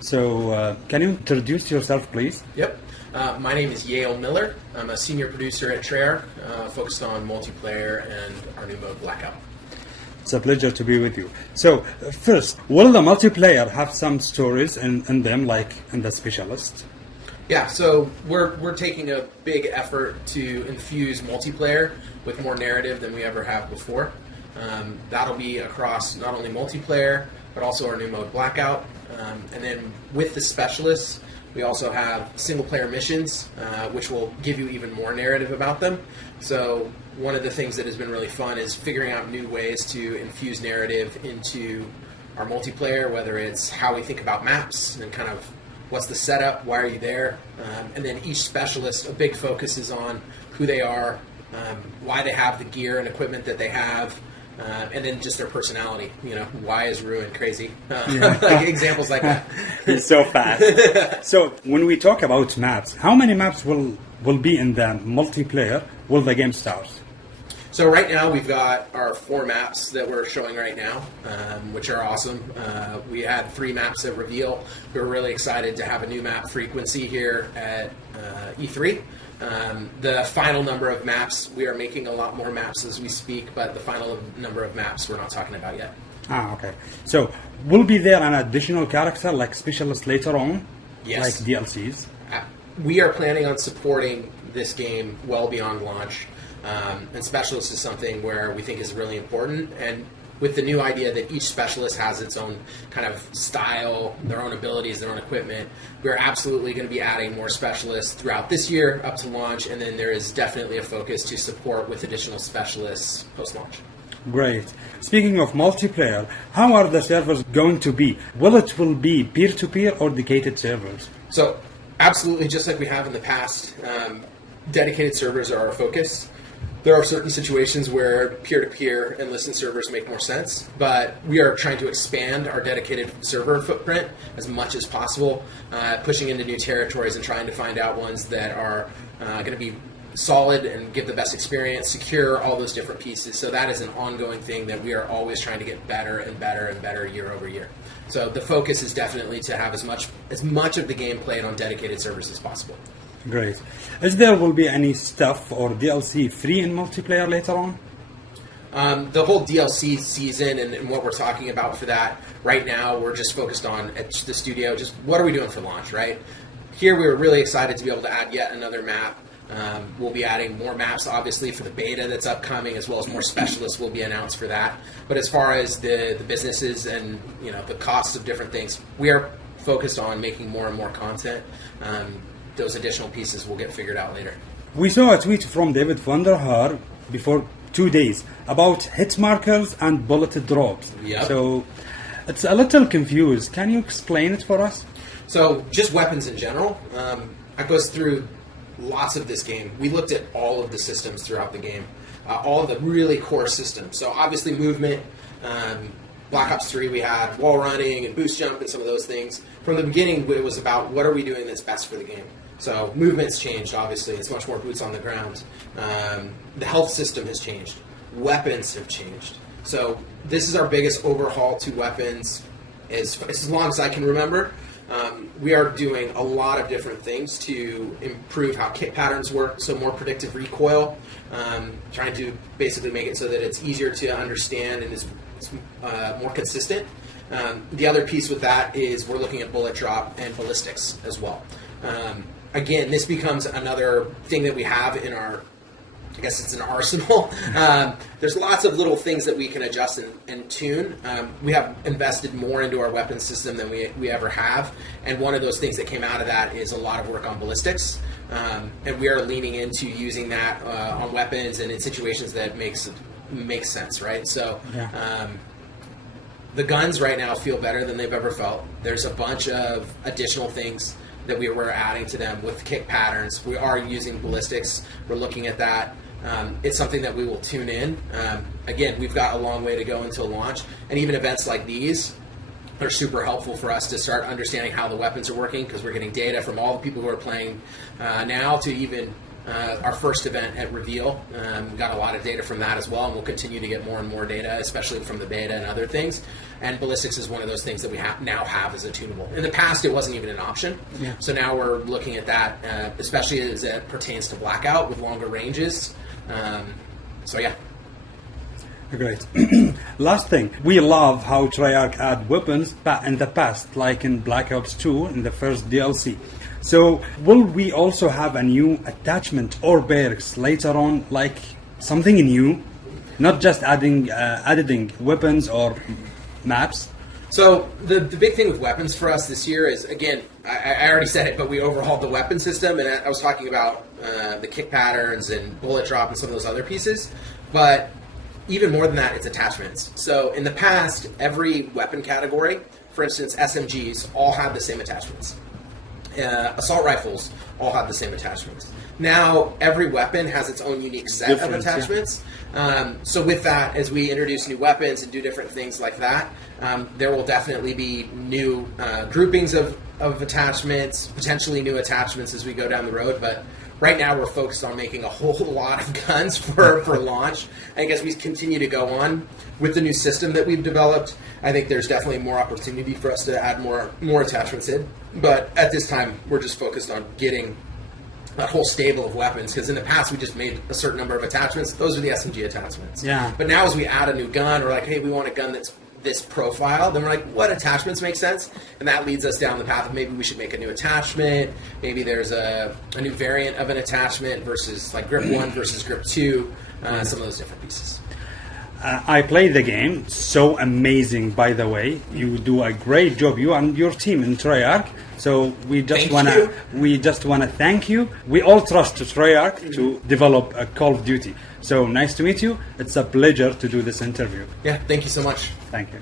So, can you introduce yourself, please? Yep. My name is Yale Miller. I'm a senior producer at Treyarch, focused on multiplayer and our new mode, Blackout. It's a pleasure to be with you. So, first, will the multiplayer have some stories in them, like in the Specialist? Yeah, so we're taking a big effort to infuse multiplayer with more narrative than we ever have before. That'll be across not only multiplayer, but also our new mode, Blackout. And then with the Specialists, we also have single-player missions, which will give you even more narrative about them. So one of the things that has been really fun is figuring out new ways to infuse narrative into our multiplayer, whether it's how we think about maps and kind of what's the setup, why are you there, and then each Specialist, a big focus is on who they are, why they have the gear and equipment that they have, and then just their personality. You know, why is Ruin crazy? Like examples like that. He's so fast. So when we talk about maps, how many maps will be in the multiplayer? Will the game start? So right now we've got our 4 maps that we're showing right now, which are awesome. We had 3 maps at reveal. We were really excited to have a new map frequency here at E3. The final number of maps, we are making a lot more maps as we speak, but the final number of maps we're not talking about yet. Okay. So will be there an additional character like Specialist later on? Yes. Like DLCs? We are planning on supporting this game well beyond launch. And Specialist is something where we think is really important, and with the new idea that each Specialist has its own kind of style, their own abilities, their own equipment, we're absolutely going to be adding more Specialists throughout this year up to launch, and then there is definitely a focus to support with additional Specialists post-launch. Great. Speaking of multiplayer, how are the servers going to be? Will be peer-to-peer or dedicated servers? So absolutely, just like we have in the past, dedicated servers are our focus. There are certain situations where peer-to-peer and listen servers make more sense, but we are trying to expand our dedicated server footprint as much as possible, pushing into new territories and trying to find out ones that are going to be solid and give the best experience, secure, all those different pieces. So that is an ongoing thing that we are always trying to get better and better and better year over year. So the focus is definitely to have as much of the game played on dedicated servers as possible. Great. Is there will be any stuff or DLC free in multiplayer later on? The whole DLC season and what we're talking about for that, right now we're just focused on at the studio, just what are we doing for launch, right? Here we were really excited to be able to add yet another map. We'll be adding more maps, obviously, for the beta that's upcoming, as well as more Specialists will be announced for that. But as far as the businesses and the costs of different things, we are focused on making more and more content. Those additional pieces will get figured out later. We saw a tweet from David Vanderhaar before 2 days about hit markers and bullet drops. Yep. So it's a little confused. Can you explain it for us? So just weapons in general. That goes through lots of this game. We looked at all of the systems throughout the game, all of the really core systems. So obviously movement. Black Ops 3 we had wall running and boost jump and some of those things. From the beginning it was about what are we doing that's best for the game. So movement's changed, obviously. It's much more boots on the ground. The health system has changed. Weapons have changed. So this is our biggest overhaul to weapons as long as I can remember. We are doing a lot of different things to improve how kick patterns work, so more predictive recoil, trying to basically make it so that it's easier to understand and is more consistent. The other piece with that is we're looking at bullet drop and ballistics as well. Again, this becomes another thing that we have in our, I guess it's an arsenal. There's lots of little things that we can adjust and tune. We have invested more into our weapon system than we ever have, and one of those things that came out of that is a lot of work on ballistics, and we are leaning into using that on weapons and in situations that makes sense, right? So the guns right now feel better than they've ever felt. There's a bunch of additional things that we're adding to them with kick patterns. We are using ballistics. We're looking at that. It's something that we will tune in. Again, we've got a long way to go until launch, and even events like these are super helpful for us to start understanding how the weapons are working, because we're getting data from all the people who are playing now to even our first event at Reveal. We got a lot of data from that as well, and we'll continue to get more and more data, especially from the beta and other things. And ballistics is one of those things that we now have as a tunable. In the past, it wasn't even an option. Yeah. So now we're looking at that, especially as it pertains to blackout with longer ranges. So yeah. Great. Last thing, we love how Treyarch add weapons in the past, like in Black Ops 2 in the first DLC. So will we also have a new attachment or barracks later on, like something new, not just adding weapons or maps? So the big thing with weapons for us this year is, again, I already said it, but we overhauled the weapon system, and I was talking about the kick patterns and bullet drop and some of those other pieces. But even more than that, it's attachments. So in the past, every weapon category, for instance, SMGs, all had the same attachments. Assault rifles all have the same attachments. Now, every weapon has its own unique set of attachments. Yeah. So with that, as we introduce new weapons and do different things like that, there will definitely be new groupings of attachments, potentially new attachments as we go down the road. But right now, we're focused on making a whole lot of guns for launch. I think as we continue to go on with the new system that we've developed, I think there's definitely more opportunity for us to add more attachments in. But at this time, we're just focused on getting that whole stable of weapons, because in the past we just made a certain number of attachments. Those are the SMG attachments. Yeah. But now as we add a new gun, we're like, hey, we want a gun that's this profile, then we're like, what attachments make sense? And that leads us down the path of maybe we should make a new attachment. Maybe there's a new variant of an attachment versus like grip 1 versus grip 2, some of those different pieces. I played the game, so amazing, by the way. You do a great job, you and your team in Treyarch. So we just wanna thank you. We all trust Treyarch to develop a Call of Duty. So nice to meet you. It's a pleasure to do this interview. Yeah, thank you so much. Thank you.